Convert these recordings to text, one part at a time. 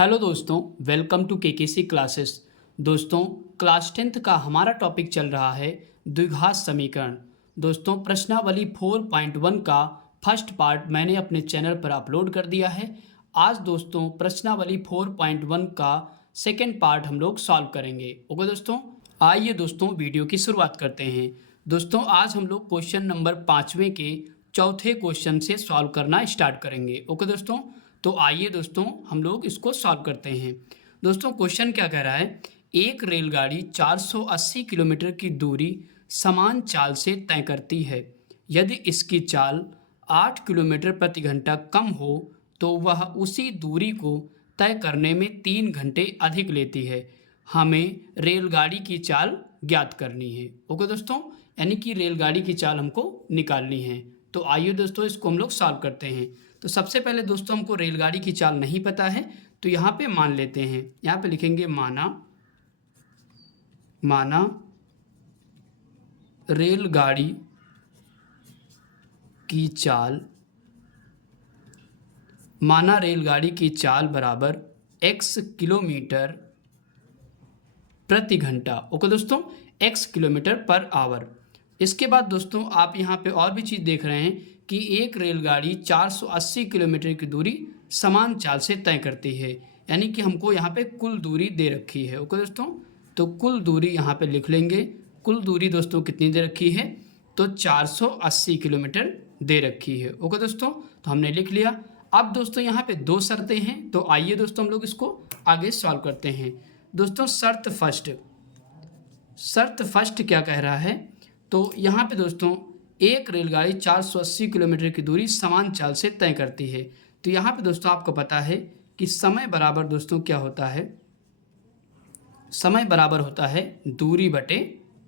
Hello दोस्तों, welcome to KKC classes. दोस्तों, class 10th का हमारा टॉपिक चल रहा है द्विघात समीकरण। दोस्तों, प्रश्नावली 4.1 का फर्स्ट पार्ट मैंने अपने चैनल पर अपलोड कर दिया है। आज दोस्तों प्रश्नावली 4.1 का सेकेंड पार्ट हम लोग सॉल्व करेंगे। ओके दोस्तों, आइए दोस्तों वीडियो की शुरुआत करते हैं। दोस्तों, आज हम लोग क्वेश्चन नंबर 5वें के चौथे क्वेश्चन से सॉल्व करना स्टार्ट करेंगे। ओके दोस्तों, तो आइए दोस्तों हम लोग इसको सॉल्व करते हैं। दोस्तों, क्वेश्चन क्या कह रहा है, एक रेलगाड़ी 480 किलोमीटर की दूरी समान चाल से तय करती है। यदि इसकी चाल 8 किलोमीटर प्रति घंटा कम हो तो वह उसी दूरी को तय करने में 3 घंटे अधिक लेती है। हमें रेलगाड़ी की चाल ज्ञात करनी है। ओके दोस्तों, यानी कि रेलगाड़ी की चाल हमको निकालनी है। तो आइए दोस्तों इसको हम लोग सॉल्व करते हैं। तो सबसे पहले दोस्तों हमको रेलगाड़ी की चाल नहीं पता है, तो यहाँ पे मान लेते हैं। यहाँ पे लिखेंगे माना रेलगाड़ी की चाल, माना रेलगाड़ी की चाल बराबर x किलोमीटर प्रति घंटा। ओके दोस्तों, x किलोमीटर पर आवर। इसके बाद दोस्तों आप यहाँ पे और भी चीज़ देख रहे हैं कि एक रेलगाड़ी 480 किलोमीटर की दूरी समान चाल से तय करती है, यानी कि हमको यहाँ पे कुल दूरी दे रखी है। ओके दोस्तों, तो कुल दूरी यहाँ पे लिख लेंगे। कुल दूरी दोस्तों कितनी दे रखी है, तो 480 किलोमीटर दे रखी है। ओके दोस्तों, तो हमने लिख लिया। अब दोस्तों यहाँ पे दो शर्तें हैं, तो आइए दोस्तों हम लोग इसको आगे सॉल्व करते हैं। दोस्तों शर्त फर्स्ट क्या कह रहा है, तो यहाँ पे दोस्तों एक रेलगाड़ी 480 किलोमीटर की दूरी समान चाल से तय करती है। तो यहाँ पे दोस्तों आपको पता है कि समय बराबर दोस्तों क्या होता है, समय बराबर होता है दूरी बटे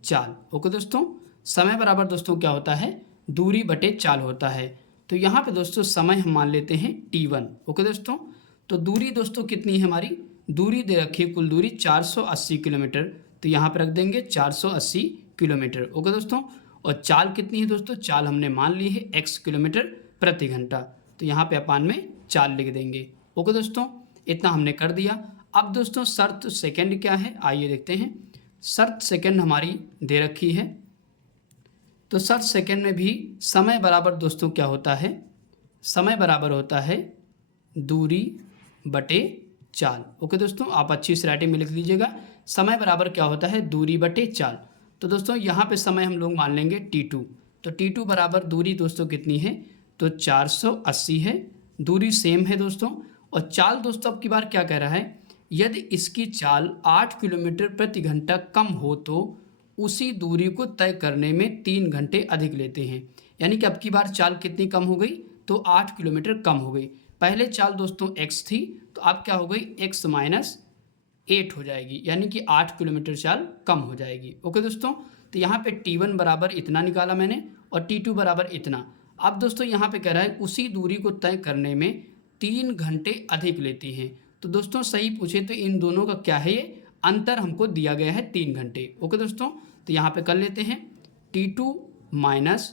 चाल। ओके दोस्तों, समय बराबर दोस्तों क्या होता है, दूरी बटे चाल होता है। तो यहाँ पे दोस्तों समय हम मान लेते हैं t1। ओके दोस्तों, तो दूरी दोस्तों कितनी है हमारी, दूरी दे रखी है कुल दूरी 480 किलोमीटर, तो यहाँ पे रख देंगे 480 किलोमीटर। ओके दोस्तों, और चाल कितनी है दोस्तों, चाल हमने मान ली है x किलोमीटर प्रति घंटा, तो यहाँ पे अपान में चाल लिख देंगे। ओके दोस्तों, इतना हमने कर दिया। अब दोस्तों शर्त सेकंड क्या है, आइए देखते हैं। शर्त सेकंड हमारी दे रखी है, तो शर्त सेकंड में भी समय बराबर दोस्तों क्या होता है, समय बराबर होता है दूरी बटे चाल। ओके दोस्तों, आप अच्छी से राइटिंग में लिख लीजिएगा, समय बराबर क्या होता है, दूरी बटे चाल। तो दोस्तों यहाँ पे समय हम लोग मान लेंगे t2, तो t2 बराबर दूरी दोस्तों कितनी है, तो 480 है, दूरी सेम है दोस्तों। और चाल दोस्तों अब की बार क्या कह रहा है, यदि इसकी चाल 8 किलोमीटर प्रति घंटा कम हो तो उसी दूरी को तय करने में 3 घंटे अधिक लेते हैं। यानी कि अब की बार चाल कितनी कम हो गई, तो 8 किलोमीटर कम हो गई। पहले चाल दोस्तों x थी, तो अब क्या हो गई, x माइनस 8 हो जाएगी, यानी कि 8 किलोमीटर चाल कम हो जाएगी। ओके दोस्तों, तो यहाँ पे t1 बराबर इतना निकाला मैंने और t2 बराबर इतना। अब दोस्तों यहाँ पे कह रहा है उसी दूरी को तय करने में 3 घंटे अधिक लेती हैं। तो दोस्तों सही पूछे तो इन दोनों का क्या है, ये अंतर हमको दिया गया है 3 घंटे। ओके दोस्तों, तो यहाँ पे कर लेते हैं t2 माइनस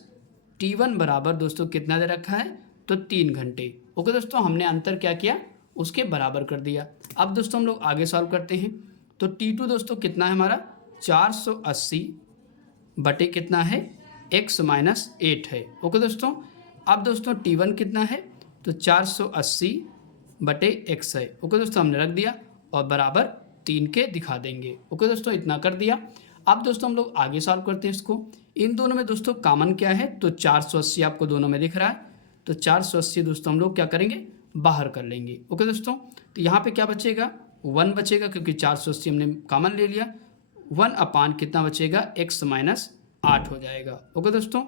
t1 बराबर दोस्तों कितना दे रखा है, तो 3 घंटे। ओके दोस्तों, हमने अंतर क्या किया, उसके बराबर कर दिया। अब दोस्तों हम लोग आगे सॉल्व करते हैं। तो t2 दोस्तों कितना है हमारा, 480 बटे कितना है, x माइनस 8 है। ओके दोस्तों, अब दोस्तों t1 कितना है, तो 480 बटे x है। ओके दोस्तों, हमने रख दिया और बराबर 3 के दिखा देंगे। ओके दोस्तों, इतना कर दिया। अब दोस्तों हम लोग आगे सॉल्व करते हैं इसको। इन दोनों में दोस्तों कॉमन क्या है, तो 480 आपको दोनों में दिख रहा है, तो 480 दोस्तों हम लोग क्या करेंगे, बाहर कर लेंगे। ओके दोस्तों, तो यहाँ पे क्या बचेगा, 1 बचेगा, क्योंकि 480 हमने कॉमन ले लिया। 1 अपान कितना बचेगा, x माइनस 8 हो जाएगा। ओके दोस्तों,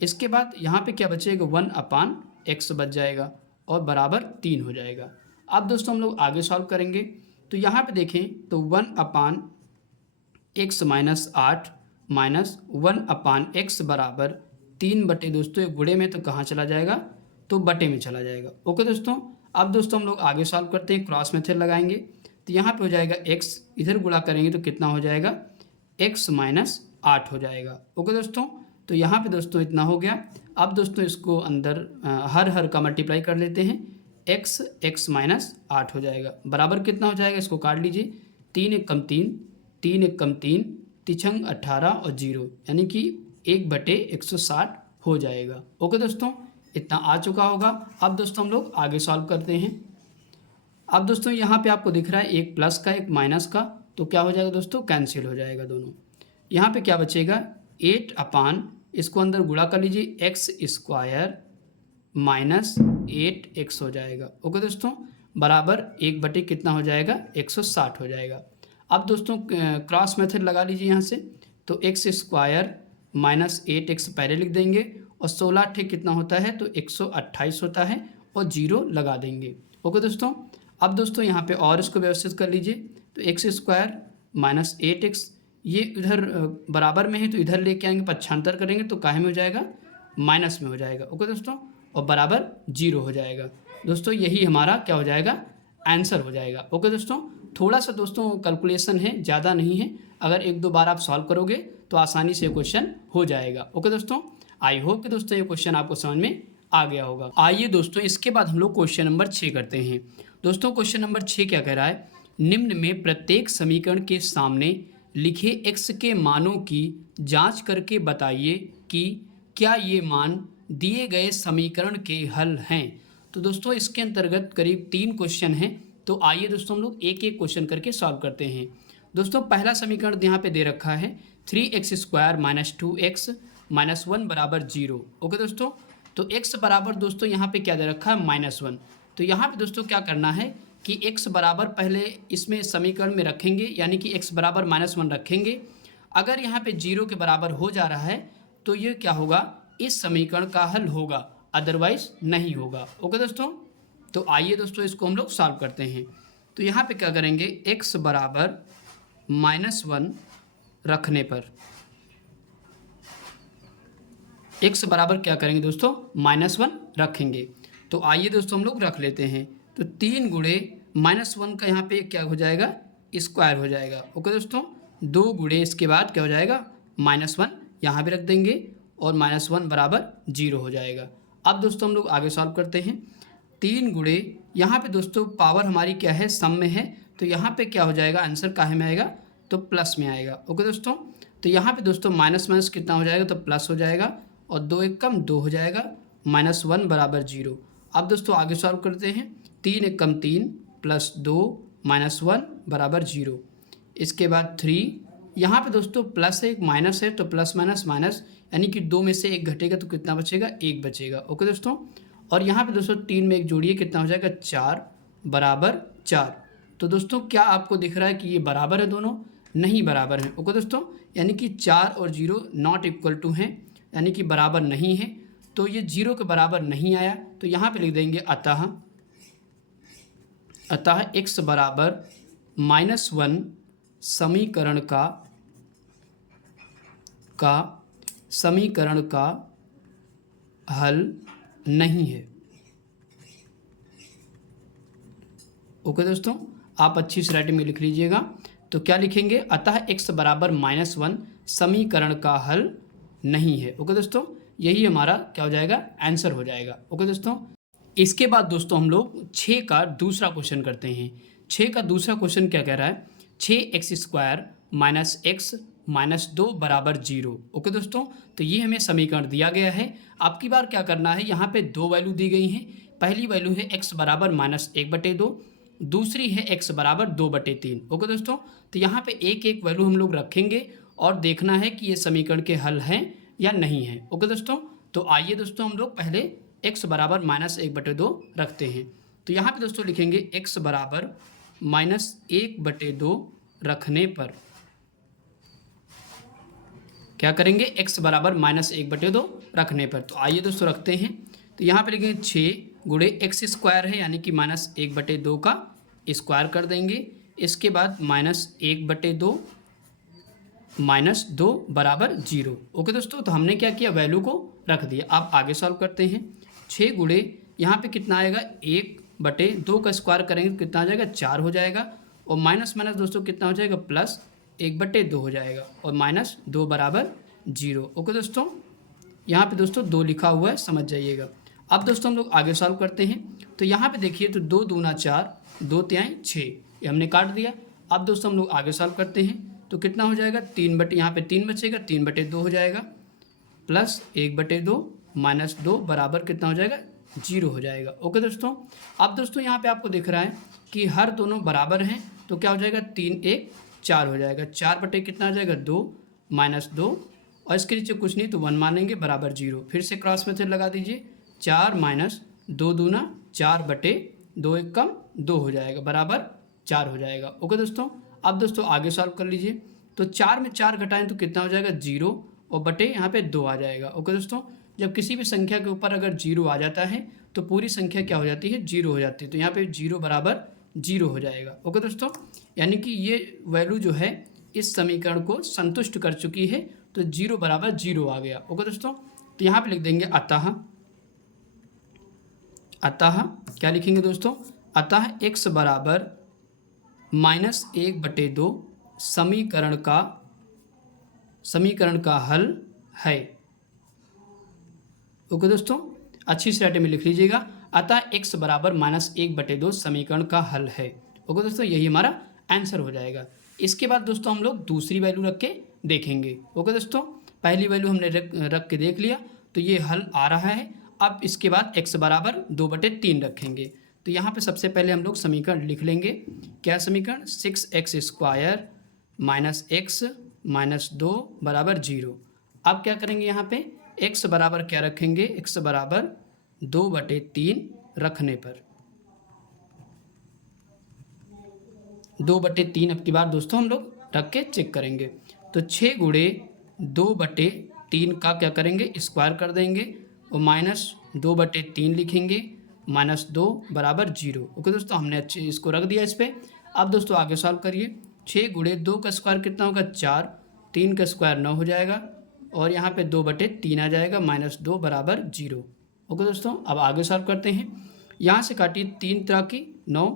इसके बाद यहाँ पे क्या बचेगा, 1 अपान x बच जाएगा और बराबर 3 हो जाएगा। अब दोस्तों हम लोग आगे सॉल्व करेंगे। तो यहाँ पे देखें तो 1 अपान x माइनस 8 माइनस 1 अपान x बराबर 3 बटे दोस्तों, एक गुणे में तो कहाँ चला जाएगा, तो बटे में चला जाएगा। ओके दोस्तों, अब दोस्तों हम लोग आगे सॉल्व करते हैं, क्रॉस मेथड लगाएंगे। तो यहाँ पे हो जाएगा x, इधर गुणा करेंगे तो कितना हो जाएगा, x माइनस 8 हो जाएगा। ओके दोस्तों, तो यहाँ पे दोस्तों इतना हो गया। अब दोस्तों इसको अंदर हर का मल्टीप्लाई कर लेते हैं, एक्स एक्स माइनस 8 हो जाएगा, बराबर कितना हो जाएगा, इसको काट लीजिए, 3 एक कम 3, 3 एक कम 3, तिछंग 18 और 0 यानी कि 1/160 हो जाएगा। ओके दोस्तों, इतना आ चुका होगा। अब दोस्तों हम लोग आगे सॉल्व करते हैं। अब दोस्तों यहाँ पे आपको दिख रहा है एक प्लस का एक माइनस का, तो क्या हो जाएगा दोस्तों, कैंसिल हो जाएगा दोनों। यहाँ पे क्या बचेगा, 8 अपान, इसको अंदर गुणा कर लीजिए, एक्स स्क्वायर माइनस 8x हो जाएगा। ओके दोस्तों, बराबर 1 बटे कितना हो जाएगा, 160 हो जाएगा। अब दोस्तों क्रॉस मेथड लगा लीजिए यहाँ से, तो एक्स स्क्वायर माइनस 8x पहले लिख देंगे और 16 ठे कितना होता है, तो 128 होता है और 0 लगा देंगे। ओके दोस्तों, अब दोस्तों यहाँ पे और इसको व्यवस्थित कर लीजिए, तो एक्स स्क्वायर माइनस 8x, ये इधर बराबर में है तो इधर लेके आएंगे, पक्षांतर करेंगे तो काहे में हो जाएगा, माइनस में हो जाएगा। ओके दोस्तों, और बराबर 0 हो जाएगा। दोस्तों यही हमारा क्या हो जाएगा, आंसर हो जाएगा। ओके दोस्तों, थोड़ा सा दोस्तों कैलकुलेशन है, ज़्यादा नहीं है, अगर 1-2 बार आप सॉल्व करोगे तो आसानी से क्वेश्चन हो जाएगा। ओके दोस्तों, आई होप कि दोस्तों ये क्वेश्चन आपको समझ में आ गया होगा। आइए दोस्तों इसके बाद हम लोग क्वेश्चन नंबर 6 करते हैं। दोस्तों क्वेश्चन नंबर 6 क्या कह रहा है, निम्न में प्रत्येक समीकरण के सामने लिखे x के मानों की जांच करके बताइए कि क्या ये मान दिए गए समीकरण के हल हैं। तो दोस्तों इसके अंतर्गत करीब 3 क्वेश्चन हैं, तो आइए दोस्तों हम लोग एक एक क्वेश्चन करके सॉल्व करते हैं। दोस्तों पहला समीकरण यहाँ पे दे रखा है 3x square minus 2x minus 1 बराबर 0। ओके दोस्तों, तो x बराबर दोस्तों यहाँ पे क्या दे रखा है, -1। तो यहाँ पे दोस्तों क्या करना है कि x बराबर पहले इसमें समीकरण में रखेंगे, यानी कि x बराबर -1 रखेंगे। अगर यहाँ पे 0 के बराबर हो जा रहा है तो ये क्या होगा, इस समीकरण का हल होगा, अदरवाइज नहीं होगा। ओके दोस्तों, तो आइए दोस्तों इसको हम लोग सॉल्व करते हैं। तो यहाँ पे क्या करेंगे, x बराबर -1 रखने पर, x बराबर क्या करेंगे दोस्तों, -1 रखेंगे। तो आइए दोस्तों हम लोग रख लेते हैं, तो 3 गुणे -1 का यहाँ पे क्या हो जाएगा, स्क्वायर हो जाएगा। ओके दोस्तों, 2 गुणे इसके बाद क्या हो जाएगा, -1 यहाँ पे रख देंगे और -1 बराबर 0 हो जाएगा। अब दोस्तों हम लोग आगे सॉल्व करते हैं। 3 गुणे यहाँ पे दोस्तों पावर हमारी क्या है, सम में है, तो यहाँ पे क्या हो जाएगा, आंसर काहे में आएगा, तो प्लस में आएगा। ओके दोस्तों, तो यहाँ पे दोस्तों माइनस माइनस कितना हो जाएगा, तो प्लस हो जाएगा और 2 एक कम 2 हो जाएगा, -1 बराबर 0। अब दोस्तों आगे सॉल्व करते हैं, 3 एक कम 3 प्लस 2 -1 बराबर 0। इसके बाद 3, यहाँ पे दोस्तों प्लस है एक माइनस है, तो प्लस माइनस माइनस, यानी कि 2 में से 1 घटेगा तो कितना बचेगा, 1 बचेगा। ओके दोस्तों, और यहाँ पे दोस्तों 3 में 1 जोड़िए, कितना हो जाएगा, 4 बराबर 4। तो दोस्तों क्या आपको दिख रहा है कि ये बराबर है, दोनों नहीं बराबर हैं। ओके दोस्तों, यानी कि 4 और 0 नॉट इक्वल टू हैं, यानी कि बराबर नहीं है, तो ये 0 के बराबर नहीं आया। तो यहाँ पे लिख देंगे अतः x बराबर -1 समीकरण का हल नहीं है। ओके दोस्तों, आप अच्छी से राइटिंग में लिख लीजिएगा। तो क्या लिखेंगे, अतः x बराबर -1 समीकरण का हल नहीं है। ओके दोस्तों, यही हमारा क्या हो जाएगा, आंसर हो जाएगा। ओके दोस्तों, इसके बाद दोस्तों हम लोग 6 का दूसरा क्वेश्चन करते हैं। 6 का दूसरा क्वेश्चन क्या कह रहा है, 6x square minus x minus 2 बराबर 0। ओके दोस्तों, तो ये हमें समीकरण दिया गया है। आपकी बार क्या करना है, यहाँ पे 2 वैल्यू दी गई हैं। पहली वैल्यू है x बराबर -1/2, दूसरी है x बराबर 2/3। ओके दोस्तों, तो यहाँ पे एक एक वैल्यू हम लोग रखेंगे और देखना है कि ये समीकरण के हल हैं या नहीं है। ओके दोस्तों, तो आइए दोस्तों हम लोग पहले x बराबर -1/2 रखते हैं। तो यहाँ पे दोस्तों लिखेंगे x बराबर -1/2 रखने पर क्या करेंगे, x बराबर -1/2 रखने पर। तो आइए दोस्तों रखते हैं। तो यहाँ पे लिखेंगे 6 गुणे x स्क्वायर है, यानी कि -1/2 का स्क्वायर कर देंगे। इसके बाद -1/2 -2 बराबर 0। ओके दोस्तों, तो हमने क्या किया, वैल्यू को रख दिया। आप आगे सॉल्व करते हैं। 6 गुणे यहाँ पे कितना आएगा, 1/2 का स्क्वायर करेंगे तो कितना आ जाएगा, 4 हो जाएगा, और माइनस माइनस दोस्तों कितना हो जाएगा, प्लस 1/2 हो जाएगा, और -2 बराबर 0। ओके दोस्तों, यहाँ पे दोस्तों 2 लिखा हुआ है, समझ जाइएगा। अब दोस्तों हम लोग आगे सॉल्व करते हैं। तो यहाँ पे देखिए, तो 2 दूना 4, 2 तिहाई 6, ये हमने काट दिया। अब दोस्तों हम लोग आगे सॉल्व करते हैं। तो कितना हो जाएगा, 3 बटे, यहाँ पे 3 बचेगा, 3/2 हो जाएगा, प्लस 1/2 माइनस 2 बराबर कितना हो जाएगा, 0 हो जाएगा। ओके दोस्तों। अब दोस्तों यहाँ पे आपको दिख रहा है कि हर दोनों बराबर हैं, तो क्या हो जाएगा, 3 1 4 हो जाएगा। 4 बटे कितना हो जाएगा, 2 माइनस 2, और इसके नीचे कुछ नहीं तो 1 मानेंगे, बराबर 0। फिर से क्रॉस मेथड लगा दीजिए, 4 माइनस 2 दूना 4/2, 1 कम 2 हो जाएगा, बराबर 4 हो जाएगा। ओके दोस्तों। अब दोस्तों आगे सॉल्व कर लीजिए। तो 4 में 4 घटाएं तो कितना हो जाएगा, 0, और बटे यहाँ पे 2 आ जाएगा। ओके दोस्तों। जब किसी भी संख्या के ऊपर अगर 0 आ जाता है तो पूरी संख्या क्या हो जाती है, 0 हो जाती है। तो यहाँ पे 0 बराबर 0 हो जाएगा। ओके दोस्तों। यानी कि ये वैल्यू जो है इस समीकरण को संतुष्ट कर चुकी है, तो 0 बराबर 0 आ गया। ओके दोस्तों। तो यहाँ पे लिख देंगे अतः क्या लिखेंगे दोस्तों, अतः x बराबर -1/2 समीकरण का हल है। ओके दोस्तों, अच्छी से राइटिंग में लिख लीजिएगा, अतः x बराबर -1/2 समीकरण का हल है। ओके दोस्तों, यही हमारा आंसर हो जाएगा। इसके बाद दोस्तों हम लोग दूसरी वैल्यू रख के देखेंगे। ओके दोस्तों, पहली वैल्यू हमने रख के देख लिया, तो ये हल आ रहा है। अब इसके बाद x बराबर 2/3 रखेंगे। तो यहाँ पे सबसे पहले हम लोग समीकरण लिख लेंगे। क्या समीकरण, 6x² माइनस x माइनस 2 बराबर 0। अब क्या करेंगे, यहाँ पे x बराबर क्या रखेंगे, x बराबर 2/3 रखने पर 2/3 अब की बार दोस्तों हम लोग रख के चेक करेंगे। तो 6 गुणे 2/3 का क्या करेंगे, स्क्वायर कर देंगे, और -2/3 लिखेंगे, -2 बराबर 0। ओके दोस्तों, हमने अच्छे इसको रख दिया इस पर। अब दोस्तों आगे सॉल्व करिए। 6 गुणे 2 का स्क्वायर कितना होगा, 4, 3 का स्क्वायर 9 हो जाएगा, और यहाँ पे 2/3 आ जाएगा, -2 बराबर 0। ओके दोस्तों, अब आगे सॉल्व करते हैं। यहाँ से काटिए 3 तरह की 9,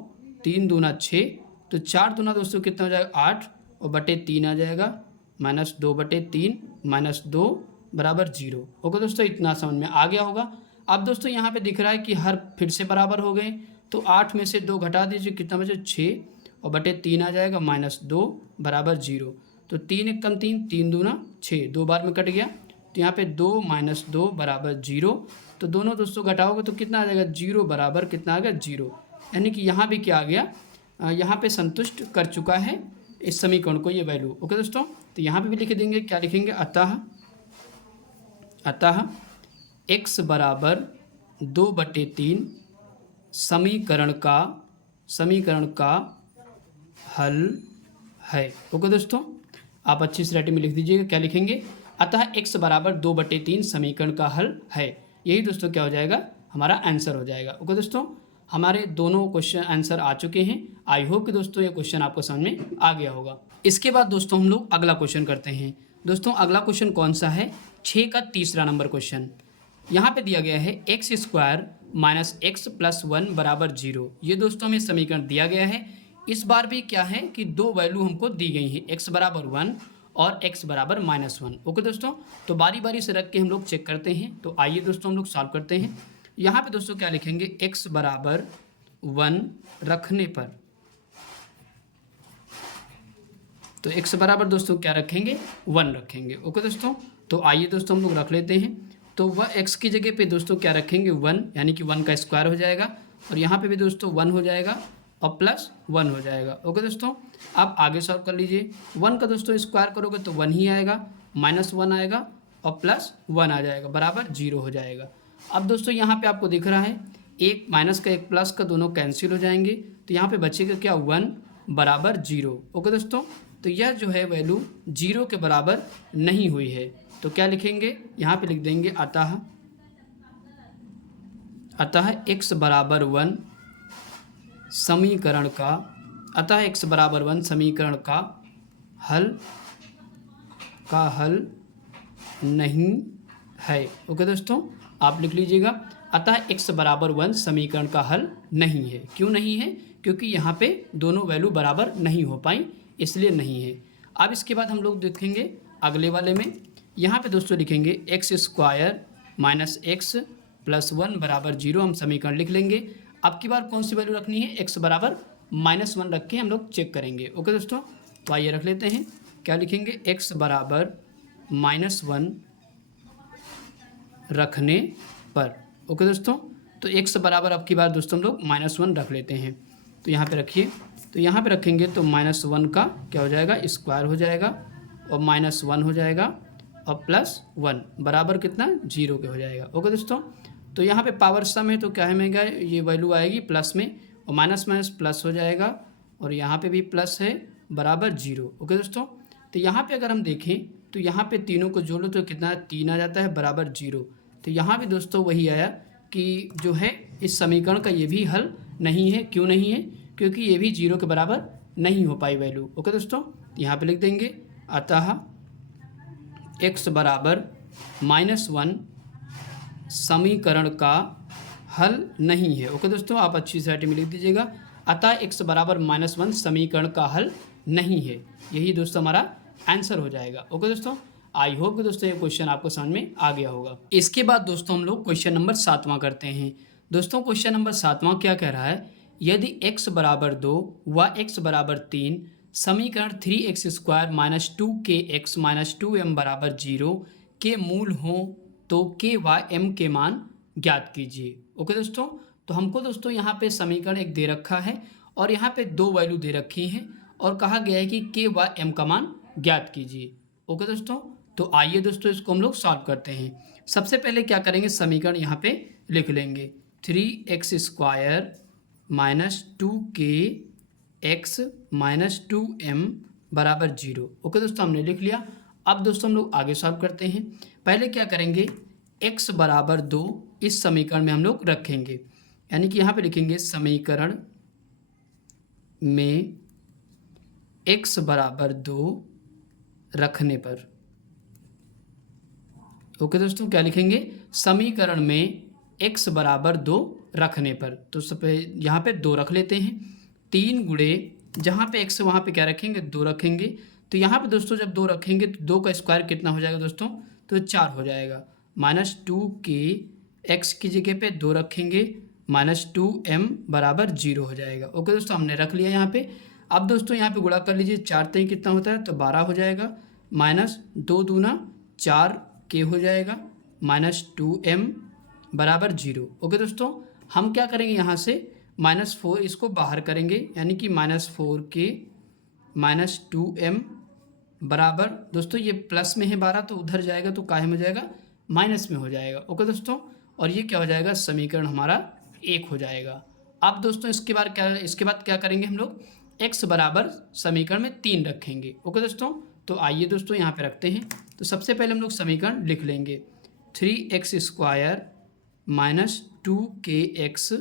3 दूना 6, तो 4 दूना दोस्तों कितना हो जाएगा, 8, और /3 आ जाएगा, -2/3 -2 बराबर 0। ओके दोस्तों, इतना समझ में आ गया होगा। अब दोस्तों यहाँ पे दिख रहा है कि हर फिर से बराबर हो गए, तो 8 में से 2 घटा दीजिए, कितना बचे, 6, और /3 आ जाएगा, -2 बराबर 0। तो 3 1 कम 3, 3 दूना 6, 2 बार में कट गया, तो यहाँ पे 2 - 2 बराबर 0। तो दोनों दोस्तों घटाओगे तो कितना आ जाएगा, 0 बराबर कितना आ गया, 0। यानी कि यहाँ भी क्या आ गया, यहाँ पे संतुष्ट कर चुका है इस समीकरण को ये वैल्यू। ओके दोस्तों, तो यहाँ पे भी लिख देंगे, क्या लिखेंगे, अतः x बराबर 2/3 समीकरण का हल है। ओके दोस्तों, आप अच्छी से राइटिंग में लिख दीजिएगा, क्या लिखेंगे, अतः x बराबर 2/3 समीकरण का हल है। यही दोस्तों क्या हो जाएगा, हमारा आंसर हो जाएगा। ओके दोस्तों, हमारे दोनों क्वेश्चन आंसर आ चुके हैं। आई होप कि दोस्तों ये क्वेश्चन आपको समझ में आ गया होगा। इसके बाद दोस्तों हम लोग अगला क्वेश्चन करते हैं। दोस्तों अगला क्वेश्चन कौन सा है, 6 का तीसरा नंबर क्वेश्चन। यहाँ पे दिया गया है x² - x + 1 बराबर 0। ये दोस्तों हमें समीकरण दिया गया है। इस बार भी क्या है कि दो वैल्यू हमको दी गई हैं, x बराबर 1 और x बराबर -1। ओके दोस्तों, तो बारी बारी से रख के हम लोग चेक करते हैं। तो आइए दोस्तों हम लोग सॉल्व करते हैं। यहाँ पे दोस्तों क्या लिखेंगे, x बराबर 1 रखने पर, तो x बराबर दोस्तों क्या रखेंगे, 1 रखेंगे। ओके दोस्तों, तो आइए दोस्तों हम लोग रख लेते हैं। तो वह x की जगह पे दोस्तों क्या रखेंगे, 1, यानी कि 1 का स्क्वायर हो जाएगा, और यहाँ पे भी दोस्तों 1 हो जाएगा और +1 हो जाएगा। ओके दोस्तों, आप आगे सॉल्व कर लीजिए। 1 का दोस्तों स्क्वायर करोगे तो 1 ही आएगा, -1 आएगा और +1 आ जाएगा, बराबर 0 हो जाएगा। अब दोस्तों यहाँ पे आपको दिख रहा है एक माइनस का एक प्लस का दोनों कैंसिल हो जाएंगे, तो यहाँ पे बचेगा क्या, 1 बराबर 0। ओके दोस्तों, तो यह जो है वैल्यू 0 के बराबर नहीं हुई है। तो क्या लिखेंगे, यहाँ पे लिख देंगे अतः x बराबर 1 समीकरण का, अतः x बराबर 1 समीकरण का हल नहीं है। ओके दोस्तों, आप लिख लीजिएगा, अतः x बराबर 1 समीकरण का हल नहीं है। क्यों नहीं है, क्योंकि यहाँ पे दोनों वैल्यू बराबर नहीं हो पाई, इसलिए नहीं है। अब इसके बाद हम लोग देखेंगे अगले वाले में। यहाँ पे दोस्तों लिखेंगे x² - x +1 बराबर 0 हम समीकरण लिख लेंगे। अब की बार कौन सी वैल्यू रखनी है, x बराबर -1 रख के हम लोग चेक करेंगे। ओके दोस्तों, तो आइए रख लेते हैं। क्या लिखेंगे, x बराबर -1 रखने पर। ओके दोस्तों, तो x बराबर अब की बार दोस्तों हम लोग -1 रख लेते हैं। तो यहाँ पे रखिए, तो यहाँ पे रखेंगे तो -1 का क्या हो जाएगा, स्क्वायर हो जाएगा और -1 हो जाएगा और +1 बराबर कितना, 0 के हो जाएगा। ओके दोस्तों, तो यहाँ पे पावर सम है तो क्या है मेगा, ये वैल्यू आएगी प्लस में और माइनस माइनस प्लस हो जाएगा और यहाँ पे भी प्लस है बराबर 0। ओके दोस्तों, तो यहाँ पे अगर हम देखें तो यहाँ पे तीनों को जोड़ो तो कितना, 3 आ जाता है बराबर 0। तो यहाँ भी दोस्तों वही आया कि जो है इस समीकरण का ये भी हल नहीं है। क्यों नहीं है, क्योंकि ये भी 0 के बराबर नहीं हो पाई वैल्यू। ओके दोस्तों, यहाँ पे लिख देंगे अतः x बराबर -1 समीकरण का हल नहीं है। ओके दोस्तों, आप अच्छी से में लिख दीजिएगा अतः x बराबर -1 समीकरण का हल नहीं है। यही दोस्तों हमारा आंसर हो जाएगा। ओके दोस्तों, आई होप कि दोस्तों ये क्वेश्चन आपको समझ में आ गया होगा। इसके बाद दोस्तों हम लोग क्वेश्चन नंबर 7वां करते हैं। दोस्तों क्वेश्चन नंबर 7वां क्या कह रहा है, यदि x बराबर 2 व x बराबर 3 समीकरण 3x² - 2kx - 2m बराबर 0 के मूल हों तो k व m के मान ज्ञात कीजिए। ओके दोस्तों, तो हमको दोस्तों यहाँ पे समीकरण एक दे रखा है और यहाँ पे दो वैल्यू दे रखी हैं और कहा गया है कि k व m का मान ज्ञात कीजिए। ओके दोस्तों, तो आइए दोस्तों इसको हम लोग सॉल्व करते हैं। सबसे पहले क्या करेंगे, समीकरण यहाँ पे लिख लेंगे 3x² - 2kx - 2m बराबर 0। ओके दोस्तों, हमने लिख लिया। अब दोस्तों हम लोग आगे सॉल्व करते हैं। पहले क्या करेंगे, x बराबर 2 इस समीकरण में हम लोग रखेंगे, यानी कि यहाँ पे लिखेंगे समीकरण में x बराबर 2 रखने पर। ओके दोस्तों, क्या लिखेंगे, समीकरण में x बराबर 2 रखने पर। तो सब यहाँ पे 2 रख लेते हैं। 3 गुणे जहाँ पे x वहाँ पे क्या रखेंगे, 2 रखेंगे। तो यहाँ पे दोस्तों जब 2 रखेंगे तो 2 का स्क्वायर कितना हो जाएगा दोस्तों, तो 4 हो जाएगा। -2k x की जगह पे 2 रखेंगे -2m बराबर 0 हो जाएगा। ओके दोस्तों, हमने रख लिया यहाँ पे। अब दोस्तों यहाँ पे गुणा कर लीजिए, 4 3 कितना होता है, तो 12 हो जाएगा। -2 दूना 4k हो जाएगा -2m बराबर 0। ओके दोस्तों, हम क्या करेंगे, यहाँ से -4 इसको बाहर करेंगे, यानी कि -4k -2m बराबर दोस्तों ये प्लस में है 12 तो उधर जाएगा तो काहे में जाएगा, माइनस में हो जाएगा। ओके दोस्तों, और ये क्या हो जाएगा, समीकरण हमारा 1 हो जाएगा। अब दोस्तों इसके बाद क्या करेंगे, हम लोग x बराबर समीकरण में 3 रखेंगे। ओके दोस्तों, तो आइए दोस्तों यहाँ पे रखते हैं। तो सबसे पहले हम लोग समीकरण लिख लेंगे 3x² - 2kx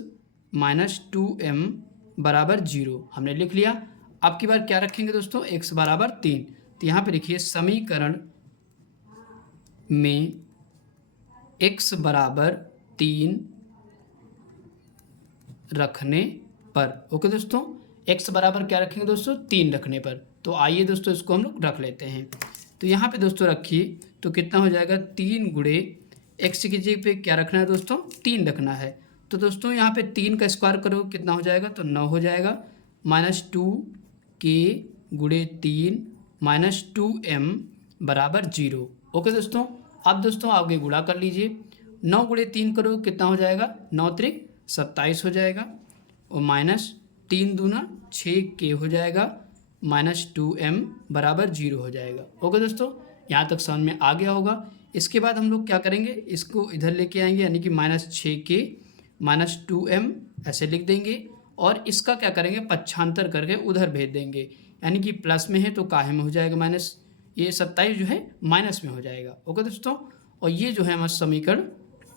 - 2m बराबर 0 हमने लिख लिया। अब की बार क्या रखेंगे दोस्तों, x बराबर 3। तो यहाँ पे लिखिए समीकरण में x बराबर 3 रखने पर। ओके दोस्तों, x बराबर क्या रखेंगे दोस्तों, 3 रखने पर। तो आइए दोस्तों इसको हम लोग रख लेते हैं। तो यहाँ पे दोस्तों रखिए तो कितना हो जाएगा, 3 गुणे x की जगह पे क्या रखना है दोस्तों, 3 रखना है। तो दोस्तों यहाँ पे 3 का स्क्वायर करो कितना हो जाएगा, तो 9 हो जाएगा। -2k गुणे 3 -2m बराबर 0। ओके दोस्तों, अब दोस्तों आगे गुणा कर लीजिए। 9 गुणे 3 करो कितना हो जाएगा, 9 त्रिक 27 हो जाएगा और -3 दूना 6k हो जाएगा -2m बराबर 0 हो जाएगा। ओके दोस्तों, यहाँ तक समझ में आ गया होगा। इसके बाद हम लोग क्या करेंगे, इसको इधर लेके आएंगे, यानी कि -6k -2m ऐसे लिख देंगे और इसका क्या करेंगे, पक्षांतर करके उधर भेज देंगे, यानी कि प्लस में है तो काहे में हो जाएगा माइनस, ये 27 जो है माइनस में हो जाएगा। ओके दोस्तों, और ये जो है हमारा समीकरण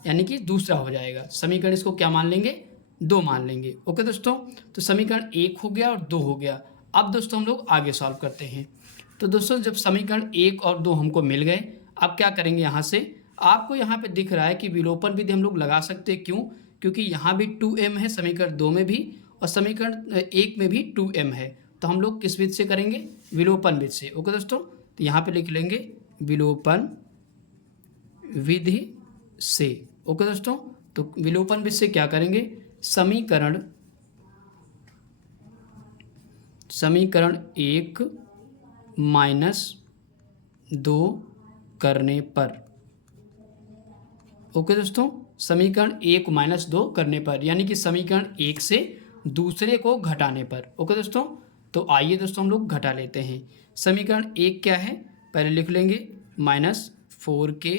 यानी कि दूसरा हो जाएगा। समीकरण इसको क्या मान लेंगे, 2 मान लेंगे। ओके दोस्तों, तो समीकरण 1 हो गया और 2 हो गया। अब दोस्तों हम लोग आगे सॉल्व करते हैं। तो दोस्तों जब समीकरण 1 और 2 हमको मिल गए, अब क्या करेंगे, यहाँ से आपको यहाँ पे दिख रहा है कि विलोपन विधि हम लोग लगा सकते हैं। क्यों, क्योंकि यहाँ भी 2m है समीकरण 2 में भी और समीकरण 1 में भी 2m है। तो हम लोग किस विधि से करेंगे, विलोपन विधि से। ओके दोस्तों, तो यहाँ पे लिख लेंगे विलोपन विधि से। ओके दोस्तों, तो विलोपन विधि से क्या करेंगे, समीकरण 1 - 2 करने पर, ओके दोस्तों, समीकरण 1 - 2 करने पर, यानी कि समीकरण 1 से दूसरे को घटाने पर, ओके दोस्तों। तो आइए दोस्तों हम लोग घटा लेते हैं। समीकरण 1 क्या है, पहले लिख लेंगे -4k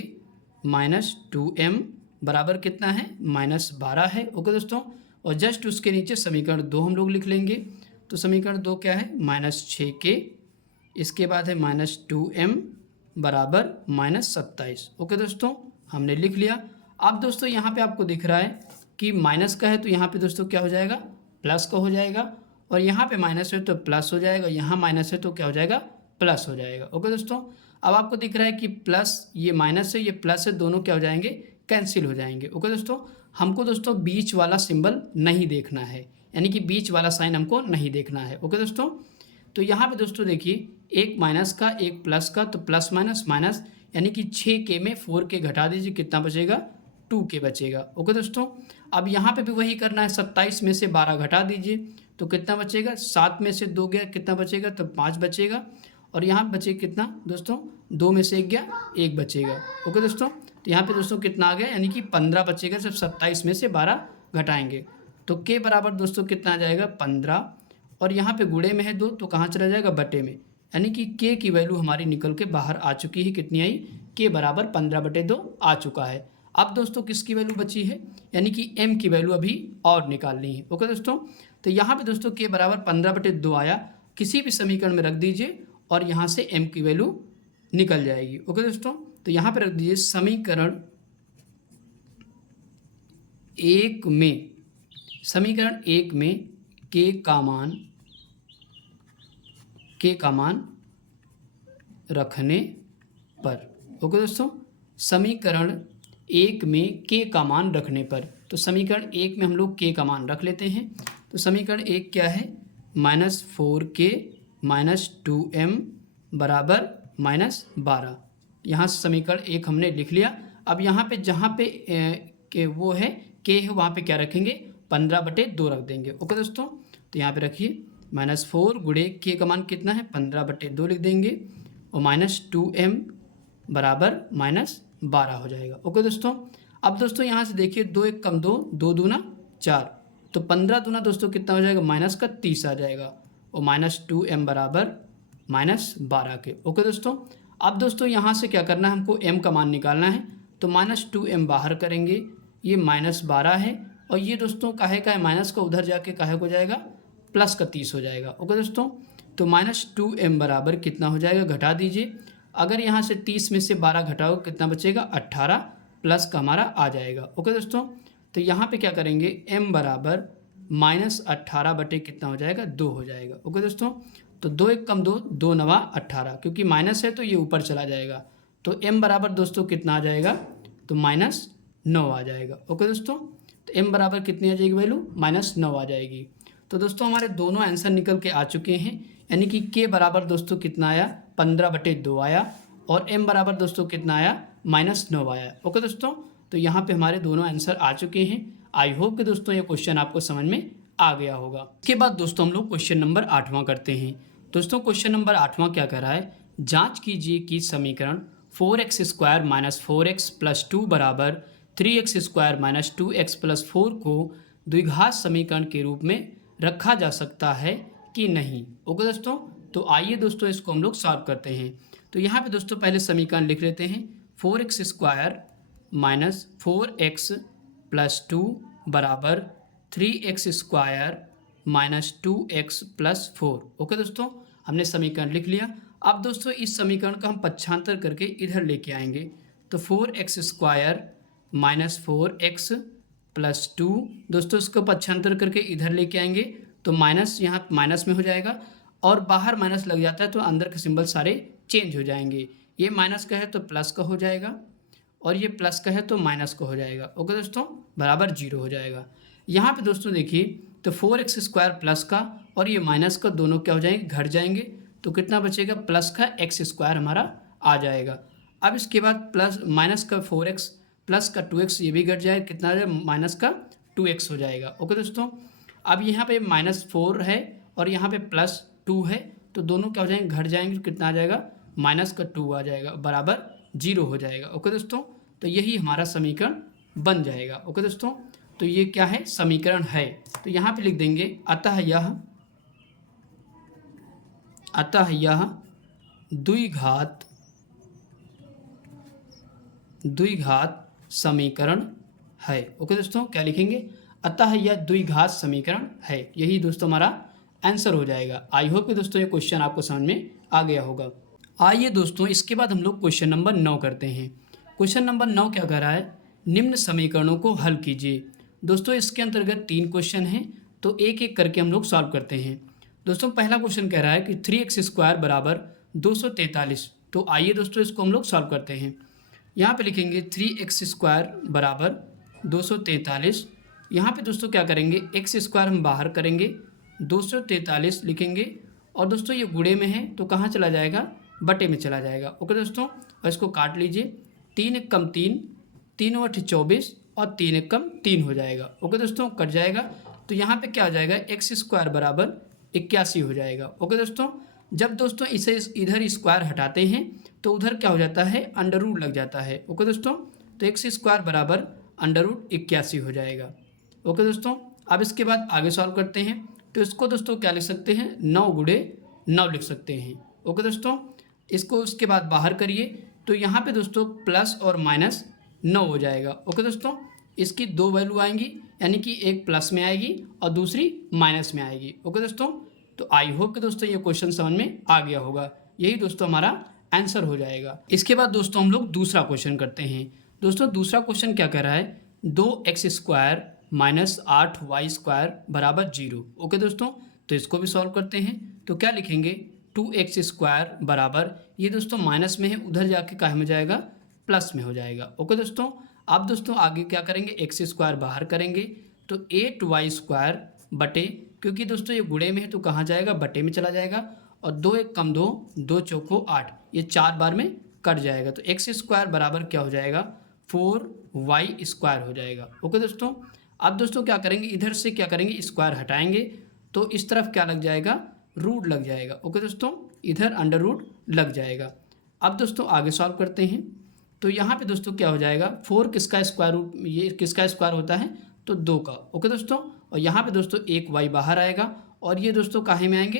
- 2m बराबर कितना है, -12 है, ओके दोस्तों। और जस्ट उसके नीचे समीकरण 2 हम लोग लिख लेंगे। तो समीकरण 2 क्या है, -6k, इसके बाद है -2m बराबर -27, ओके दोस्तों, हमने लिख लिया। अब दोस्तों यहाँ पे आपको दिख रहा है कि माइनस का है तो यहाँ पे दोस्तों क्या हो जाएगा, प्लस का हो जाएगा, और यहाँ पे माइनस है तो प्लस हो जाएगा, यहाँ माइनस है तो क्या हो जाएगा, प्लस हो जाएगा, ओके दोस्तों। अब आपको दिख रहा है कि प्लस, ये माइनस है, ये प्लस है, दोनों क्या हो जाएंगे, कैंसिल हो जाएंगे, ओके दोस्तों। हमको दोस्तों बीच वाला सिंबल नहीं देखना है, यानी कि बीच वाला साइन हमको नहीं देखना है, ओके दोस्तों। तो यहाँ पे दोस्तों देखिए, एक माइनस का एक प्लस का, तो प्लस माइनस माइनस, यानी कि 6k में 4k घटा दीजिए, कितना बचेगा, 2k बचेगा, ओके दोस्तों। अब यहाँ पे भी वही करना है, 27 में से 12 घटा दीजिए तो कितना बचेगा, 7 में से 2 गया, कितना बचेगा, तो 5 बचेगा, और यहाँ बचेगा कितना दोस्तों, 2 में से 1 गया, 1 बचेगा, ओके दोस्तों। तो यहाँ पे दोस्तों कितना आ गया, यानी कि 15 बचेगा, सिर्फ 27 में से 12 घटाएंगे तो k बराबर दोस्तों कितना आ जाएगा, 15, और यहाँ पे गुणे में है 2 तो कहाँ चला जाएगा, बटे में, यानी कि k की वैल्यू हमारी निकल के बाहर आ चुकी है, कितनी आई, k बराबर 15/2 आ चुका है। अब दोस्तों किसकी वैल्यू बची है, यानी कि m की वैल्यू अभी और निकालनी है, ओके दोस्तों। तो यहाँ पे दोस्तों k बराबर 15/2 आया, किसी भी समीकरण में रख दीजिए और यहाँ से m की वैल्यू निकल जाएगी, ओके दोस्तों। तो यहाँ पे रख दीजिए समीकरण 1 में k का मान रखने पर, ओके दोस्तों, समीकरण 1 में k का मान रखने पर। तो समीकरण 1 में हम लोग k का मान रख लेते हैं। तो समीकरण 1 क्या है, -4k - 2m बराबर -12। यहाँ से समीकरण 1 हमने लिख लिया। अब यहाँ पे जहाँ पे के वो है k है, वहाँ पे क्या रखेंगे, 15/2 रख देंगे, ओके दोस्तों। तो यहाँ पे रखिए -4 गुणे k का मान कितना है, 15/2 लिख देंगे, और -2m बराबर -12 हो जाएगा, ओके दोस्तों। अब दोस्तों यहाँ से देखिए, 2 1 कम 2, 2 दूना 4, तो 15 दूना दोस्तों कितना हो जाएगा, -30 आ जाएगा, और -2m बराबर -12 के, ओके दोस्तों। अब दोस्तों यहाँ से क्या करना है, हमको m का मान निकालना है, तो -2m बाहर करेंगे, ये -12 है, और ये दोस्तों काहे का है, माइनस का उधर जाके काहे को जाएगा, प्लस का 30 हो जाएगा, ओके दोस्तों। तो -2m बराबर कितना हो जाएगा, घटा दीजिए, अगर यहाँ से 30 में से 12 घटाओ कितना बचेगा, 18, प्लस का हमारा आ जाएगा, ओके दोस्तों। तो यहाँ पे क्या करेंगे, m बराबर -18 बटे कितना हो जाएगा, 2 हो जाएगा, ओके दोस्तों। तो 2 1 कम 2, 2 9 18, क्योंकि माइनस है तो ये ऊपर चला जाएगा, तो m बराबर दोस्तों कितना आ जाएगा, तो -9 आ जाएगा, ओके दोस्तों। तो m बराबर कितनी आ जाएगी वैल्यू, -9 आ जाएगी। तो दोस्तों हमारे दोनों आंसर निकल के आ चुके हैं, यानी कि k बराबर दोस्तों कितना आया, 15/2 आया, और m बराबर दोस्तों कितना आया, -9 आया, ओके दोस्तों। तो यहाँ पे हमारे दोनों आंसर आ चुके हैं। आई होप कि दोस्तों ये क्वेश्चन आपको समझ में आ गया होगा। इसके बाद दोस्तों हम लोग क्वेश्चन नंबर 8वां करते हैं। दोस्तों क्वेश्चन नंबर 8वां क्या कर रहा है, जांच कीजिए कि समीकरण 4x² - 4x + 2 बराबर 3x² - 2x + 4 को द्विघात समीकरण के रूप में रखा जा सकता है कि नहीं, ओके दोस्तों। तो आइए दोस्तों इसको हम लोग सॉल्व करते हैं। तो यहाँ पे दोस्तों पहले समीकरण लिख लेते हैं, 4x² - 4x + 2 बराबर 3x² - 2x + 4, ओके दोस्तों, हमने समीकरण लिख लिया। अब दोस्तों इस समीकरण का हम पक्षांतर करके इधर लेके आएंगे, तो 4x² - 4x + 2, दोस्तों इसको पक्षांतर करके इधर लेके आएंगे तो माइनस यहाँ माइनस में हो जाएगा, और बाहर माइनस लग जाता है तो अंदर के सिंबल सारे चेंज हो जाएंगे, ये माइनस का है तो प्लस का हो जाएगा, और ये प्लस का है तो माइनस का हो जाएगा, ओके दोस्तों, बराबर 0 हो जाएगा। यहाँ पे दोस्तों देखिए, तो 4x² प्लस का और ये माइनस का दोनों क्या हो जाएंगे, घट जाएंगे, तो कितना बचेगा, प्लस का x² हमारा आ जाएगा। अब इसके बाद प्लस माइनस का 4x प्लस का 2x ये भी घट जाएगा, कितना आ जाएगा माइनस का 2x हो जाएगा। ओके दोस्तों, अब यहाँ पे -4 है और यहाँ पे +2 है, तो दोनों क्या हो जाएंगे, घट जाएंगे, तो कितना आ जाएगा माइनस का 2 आ जाएगा, बराबर 0 हो जाएगा। ओके दोस्तों, तो यही हमारा समीकरण बन जाएगा। ओके दोस्तों, तो ये क्या है, समीकरण है। तो यहाँ पे लिख देंगे अतः यह द्विघात समीकरण है। ओके दोस्तों, क्या लिखेंगे, अतः यह द्विघात समीकरण है। यही दोस्तों हमारा आंसर हो जाएगा। आई होप कि दोस्तों ये क्वेश्चन आपको समझ में आ गया होगा। आइए दोस्तों, इसके बाद हम लोग क्वेश्चन नंबर 9 करते हैं। क्वेश्चन नंबर 9 क्या कह रहा है, निम्न समीकरणों को हल कीजिए। दोस्तों इसके अंतर्गत 3 क्वेश्चन हैं, तो एक एक करके हम लोग सॉल्व करते हैं। दोस्तों पहला क्वेश्चन कह रहा है कि 3x² बराबर 243। तो आइए दोस्तों इसको हम लोग सॉल्व करते हैं। यहाँ पे लिखेंगे 3x² बराबर 243। यहाँ पे दोस्तों क्या करेंगे, x² हम बाहर करेंगे, 243 लिखेंगे, और दोस्तों ये गुणे में है तो कहाँ चला जाएगा, बटे में चला जाएगा। ओके दोस्तों, और इसको काट लीजिए, 3 × 3 3 × 8 24 और 3 × 3 हो जाएगा। ओके दोस्तों, कट जाएगा, तो यहाँ पे क्या हो जाएगा, x² बराबर 81 हो जाएगा। ओके दोस्तों, जब दोस्तों इसे इधर स्क्वायर हटाते हैं तो उधर क्या हो जाता है, अंडर रूट लग जाता है। ओके दोस्तों, तो x² बराबर √81 हो जाएगा। ओके दोस्तों, अब इसके बाद आगे सॉल्व करते हैं। तो इसको दोस्तों क्या लिख सकते हैं, 9 × 9 लिख सकते हैं। ओके दोस्तों, इसको उसके बाद बाहर करिए, तो यहाँ पे दोस्तों प्लस और माइनस 9 हो जाएगा। ओके दोस्तों, इसकी 2 वैल्यू आएंगी, यानी कि एक प्लस में आएगी और दूसरी माइनस में आएगी। ओके दोस्तों, तो आई होप कि दोस्तों ये क्वेश्चन समझ में आ गया होगा। यही दोस्तों हमारा आंसर हो जाएगा। इसके बाद दोस्तों हम लोग दूसरा क्वेश्चन करते हैं। दोस्तों दूसरा क्वेश्चन क्या कह रहा है, 2x² - 8y² बराबर 0। ओके दोस्तों, तो इसको भी सॉल्व करते हैं। तो क्या लिखेंगे, 2x² बराबर, ये दोस्तों माइनस में है, उधर जाके क्या में जाएगा, प्लस में हो जाएगा। ओके दोस्तों, अब दोस्तों आगे क्या करेंगे, x² बाहर करेंगे, तो 8y² बटे, क्योंकि दोस्तों ये गुणे में है तो कहाँ जाएगा, बटे में चला जाएगा, और 2 × 1 = 2, 2 × 4 = 8, ये 4 बार में कट जाएगा। तो x² बराबर क्या हो जाएगा, 4y² हो जाएगा। ओके दोस्तों, अब दोस्तों क्या करेंगे, इधर से क्या करेंगे, स्क्वायर हटाएंगे, तो इस तरफ क्या लग जाएगा, रूट लग जाएगा। ओके दोस्तों, इधर अंडर रूट लग जाएगा। अब दोस्तों आगे सॉल्व करते हैं। तो यहाँ पे दोस्तों क्या हो जाएगा, 4 किसका स्क्वायर रूट, ये किसका स्क्वायर होता है, तो 2 का। ओके दोस्तों, और यहाँ पे दोस्तों एक y बाहर आएगा, और ये दोस्तों काहे में आएंगे,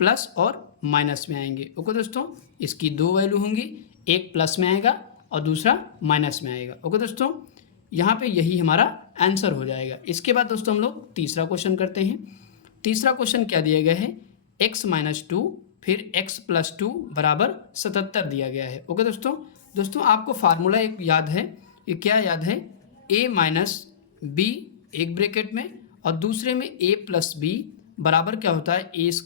प्लस और माइनस में आएंगे। ओके दोस्तों, इसकी 2 वैल्यू होंगी, एक प्लस में आएगा और दूसरा माइनस में आएगा। ओके दोस्तों, यहाँ पे यही हमारा आंसर हो जाएगा। इसके बाद दोस्तों हम लोग तीसरा क्वेश्चन करते हैं। तीसरा क्वेश्चन क्या दिया गया है, x - 2 फिर x + 2 बराबर 77 दिया गया है। ओके दोस्तों आपको फार्मूला एक याद है, ये क्या याद है, a - b एक ब्रैकेट में और दूसरे में a + b बराबर क्या होता है, a²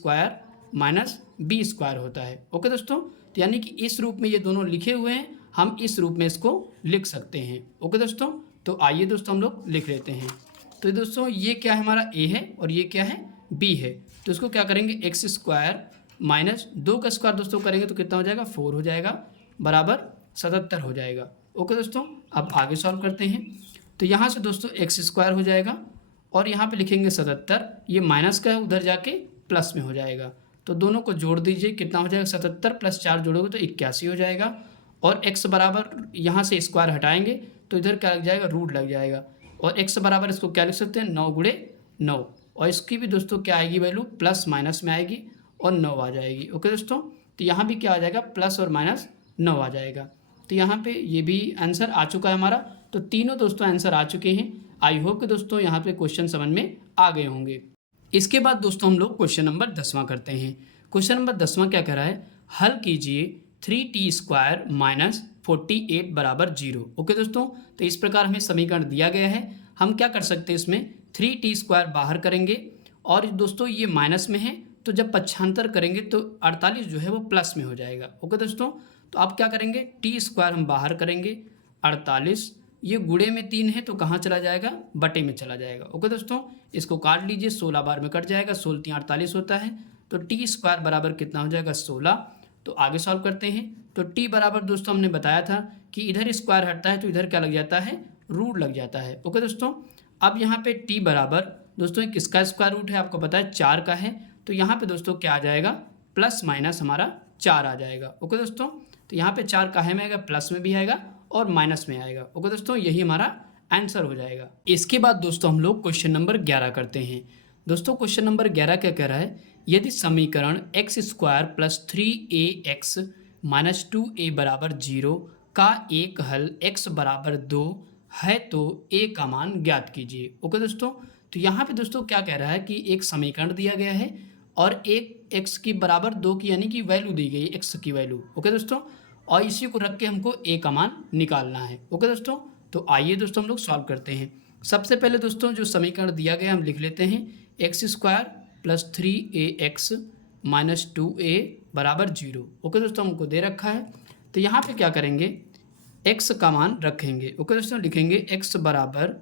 - b² होता है। ओके दोस्तों, तो यानी कि इस रूप में ये दोनों लिखे हुए हैं, हम इस रूप में इसको लिख सकते हैं। ओके दोस्तों, तो आइए दोस्तों हम लोग लिख लेते हैं। तो दोस्तों ये क्या है, हमारा a है और ये क्या है, b है। तो इसको क्या करेंगे, x² - 2 का स्क्वायर दोस्तों करेंगे तो कितना हो जाएगा, 4 हो जाएगा, बराबर 77 हो जाएगा। ओके दोस्तों, अब आगे सॉल्व करते हैं। तो यहाँ से दोस्तों x² हो जाएगा और यहाँ पे लिखेंगे 77, ये माइनस का है, उधर जाके प्लस में हो जाएगा। तो दोनों को जोड़ दीजिए, कितना हो जाएगा, 77 + 4 जोड़ोगे तो 81 हो जाएगा। और x बराबर यहाँ से स्क्वायर हटाएंगे तो इधर क्या लग जाएगा, रूट लग जाएगा, और x बराबर इसको क्या लिख सकते हैं, 9 × 9, और इसकी भी दोस्तों क्या आएगी वैल्यू, प्लस माइनस में आएगी और 9 आ जाएगी। ओके दोस्तों, तो यहाँ भी क्या आ जाएगा, प्लस और माइनस 9 आ जाएगा। तो यहाँ पे ये भी आंसर आ चुका है हमारा। तो तीनों दोस्तों आंसर आ चुके हैं। आई होप कि दोस्तों यहाँ पे क्वेश्चन समझ में आ गए होंगे। इसके बाद दोस्तों हम लोग क्वेश्चन नंबर 10वां करते हैं। क्वेश्चन नंबर 10वां क्या कह रहा है, हल कीजिए 3t² - 48 बराबर 0। ओके दोस्तों, तो इस प्रकार हमें समीकरण दिया गया है। हम क्या कर सकते हैं, इसमें 3t² बाहर करेंगे, और दोस्तों ये माइनस में है, तो जब पक्षांतर करेंगे तो 48 जो है वो प्लस में हो जाएगा। ओके दोस्तों, तो आप क्या करेंगे, t² हम बाहर करेंगे, 48 ये गुणे में 3 है तो कहाँ चला जाएगा, बटे में चला जाएगा। ओके दोस्तों, इसको काट लीजिए, 16 बार में कट जाएगा, 16 × 3 = 48 होता है। तो t² बराबर कितना हो जाएगा, 16, तो आगे सॉल्व करते हैं। तो t बराबर दोस्तों हमने बताया था कि इधर स्क्वायर हटता है तो इधर क्या लग जाता है, रूट लग जाता है। ओके दोस्तों, अब यहाँ पे t बराबर दोस्तों किसका स्क्वायर रूट है, आपको पता है 4 का है। तो यहाँ पे दोस्तों क्या आ जाएगा, प्लस माइनस हमारा 4 आ जाएगा। ओके दोस्तों, तो यहाँ पे 4 काहे में आएगा, प्लस में भी आएगा और माइनस में आएगा। ओके दोस्तों, यही हमारा आंसर हो जाएगा। इसके बाद दोस्तों हम लोग क्वेश्चन नंबर 11 करते हैं। दोस्तों क्वेश्चन नंबर 11 क्या कह रहा है, यदि समीकरण x square plus 3ax minus 2a बराबर 0 का एक हल x बराबर 2 है तो a का मान ज्ञात कीजिए। ओके दोस्तों, तो यहाँ पे दोस्तों क्या कह रहा है कि एक समीकरण दिया गया है और एक x की बराबर 2 की यानी कि वैल्यू दी गई है, x की वैल्यू। ओके दोस्तों, और इसी को रख के हमको a का मान निकालना है। ओके दोस्तों, तो आइए दोस्तों हम लोग सॉल्व करते हैं। सबसे पहले दोस्तों जो समीकरण दिया गया हम लिख लेते हैं, x square plus 3ax minus 2a बराबर 0। ओके दोस्तों, हमको दे रखा है। तो यहाँ पे क्या करेंगे, x का मान रखेंगे। ओके दोस्तों, लिखेंगे x बराबर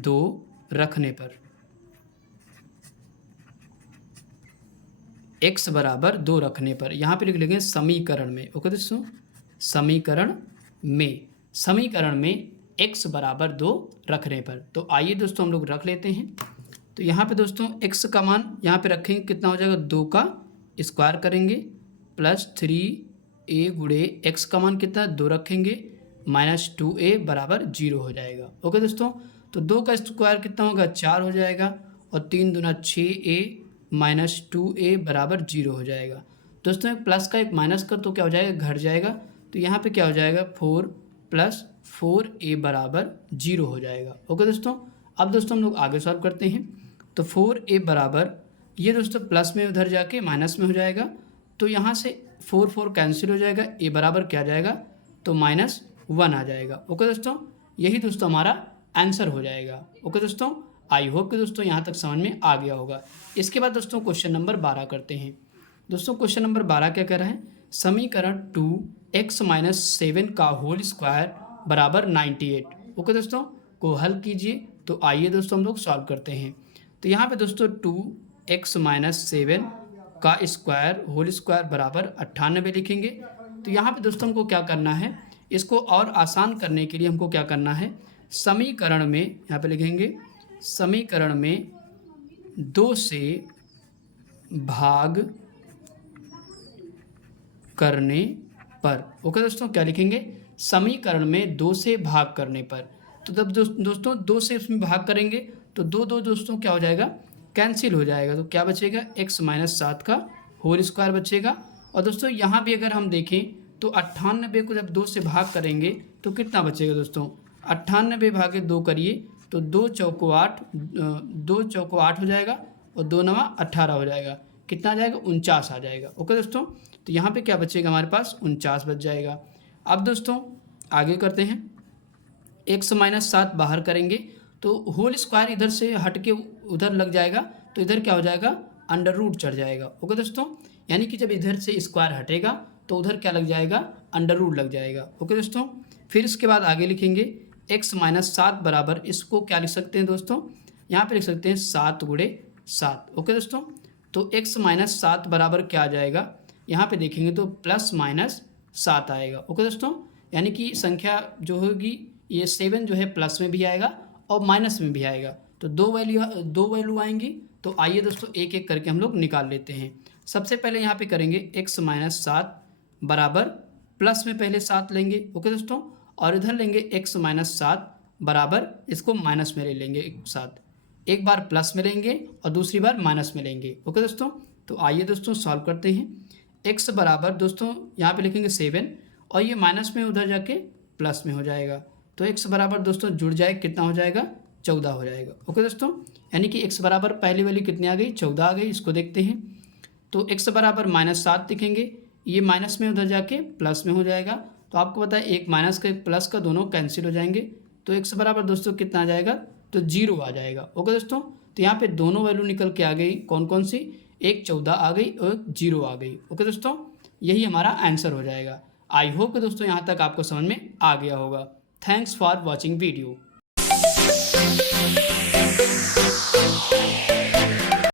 2 रखने पर, x बराबर 2 रखने पर यहाँ पे लिख लेंगे समीकरण में। ओके दोस्तों, समीकरण में x बराबर 2 रखने पर। तो आइए दोस्तों हम लोग रख लेते हैं। तो यहाँ पे दोस्तों x का मान यहाँ पे रखेंगे, कितना हो जाएगा, 2 का स्क्वायर करेंगे प्लस 3a गुणे x का मान कितना, 2 रखेंगे माइनस 2a बराबर 0 हो जाएगा। ओके दोस्तों, तो 2 का स्क्वायर कितना होगा, 4 हो जाएगा और 3 दूना 6a माइनस 2a बराबर 0 हो जाएगा। दोस्तों एक प्लस का एक माइनस का तो क्या हो जाएगा, घट जाएगा। तो यहाँ पे क्या हो जाएगा, 4 प्लस 4a बराबर 0 हो जाएगा। ओके दोस्तों, अब दोस्तों हम लोग आगे सॉल्व करते हैं। तो 4a बराबर, ये दोस्तों प्लस में उधर जाके माइनस में हो जाएगा, तो यहाँ से 4 कैंसिल हो जाएगा, a बराबर क्या आ जाएगा, तो -1 आ जाएगा। ओके दोस्तों, यही दोस्तों हमारा आंसर हो जाएगा। ओके दोस्तों, आई होप कि दोस्तों यहाँ तक समझ में आ गया होगा। इसके बाद दोस्तों क्वेश्चन नंबर 12 करते हैं। दोस्तों क्वेश्चन नंबर 12 क्या कह रहा है, समीकरण 2x माइनस 7 का होल स्क्वायर बराबर 98। ओके दोस्तों, को हल कीजिए। तो आइए दोस्तों हम लोग सॉल्व करते हैं। तो यहाँ पे दोस्तों 2x माइनस 7 का स्क्वायर होल स्क्वायर बराबर 98 लिखेंगे। तो यहाँ पे दोस्तों हमको क्या करना है, इसको और आसान करने के लिए हमको क्या करना है, समीकरण में यहाँ पे लिखेंगे, समीकरण में 2 से भाग करने पर। ओके दोस्तों, क्या लिखेंगे, समीकरण में 2 से भाग करने पर। तो जब दोस्तों 2 से इसमें भाग करेंगे तो 2 दोस्तों क्या हो जाएगा, कैंसिल हो जाएगा। तो क्या बचेगा, x माइनस 7 का होल स्क्वायर बचेगा। और दोस्तों यहाँ भी अगर हम देखें तो 98 को जब 2 से भाग करेंगे तो कितना बचेगा दोस्तों, 98 भागे 2 करिए तो 2 चौको 8 हो जाएगा और 2 नवा 18 हो जाएगा। कितना आ जाएगा, 49 आ जाएगा। ओके दोस्तों, तो यहाँ पे क्या बचेगा, हमारे पास 49 बच जाएगा। अब दोस्तों आगे करते हैं, x माइनस 7 बाहर करेंगे तो होल स्क्वायर इधर से हट के उधर लग जाएगा, तो इधर क्या हो जाएगा, अंडर रूट चढ़ जाएगा। ओके दोस्तों, यानी कि जब इधर से स्क्वायर हटेगा तो उधर क्या लग जाएगा, अंडर रूट लग जाएगा। ओके दोस्तों, फिर इसके बाद आगे लिखेंगे x माइनस 7 बराबर, इसको क्या लिख सकते हैं दोस्तों, यहाँ पे लिख सकते हैं 7 गुणे 7। ओके दोस्तों, तो x माइनस 7 बराबर क्या आ जाएगा, यहाँ पे देखेंगे तो प्लस माइनस 7 आएगा। ओके दोस्तों, यानी कि संख्या जो होगी ये 7 जो है प्लस में भी आएगा और माइनस में भी आएगा, तो दो वैल्यू आएंगी। तो आइए दोस्तों एक एक करके हम लोग निकाल लेते हैं। सबसे पहले यहाँ पे करेंगे x माइनस 7 बराबर, प्लस में पहले 7 लेंगे। ओके दोस्तों, और इधर लेंगे x माइनस 7 बराबर, इसको माइनस में ले लेंगे एक साथ, एक बार प्लस में लेंगे और दूसरी बार माइनस में लेंगे। ओके दोस्तों, तो आइए दोस्तों सॉल्व करते हैं। x बराबर दोस्तों यहाँ पे लिखेंगे 7 और ये माइनस में उधर जाके प्लस में हो जाएगा, तो x बराबर दोस्तों जुड़ जाए कितना हो जाएगा, 14 हो जाएगा। ओके दोस्तों, यानी कि x बराबर पहली वाली कितनी आ गई, 14 आ गई। इसको देखते हैं, तो x बराबर -7 लिखेंगे, ये माइनस में उधर जाके प्लस में हो जाएगा। तो आपको पता है एक माइनस का एक प्लस का दोनों कैंसिल हो जाएंगे, तो x बराबर दोस्तों कितना आ जाएगा, तो 0 आ जाएगा। ओके दोस्तों, तो यहाँ पे दोनों वैल्यू निकल के आ गई, कौन कौन सी, एक 14 आ गई और एक 0 आ गई। ओके दोस्तों, यही हमारा आंसर हो जाएगा। आई होप कि दोस्तों यहाँ तक आपको समझ में आ गया होगा। Thanks for watching video.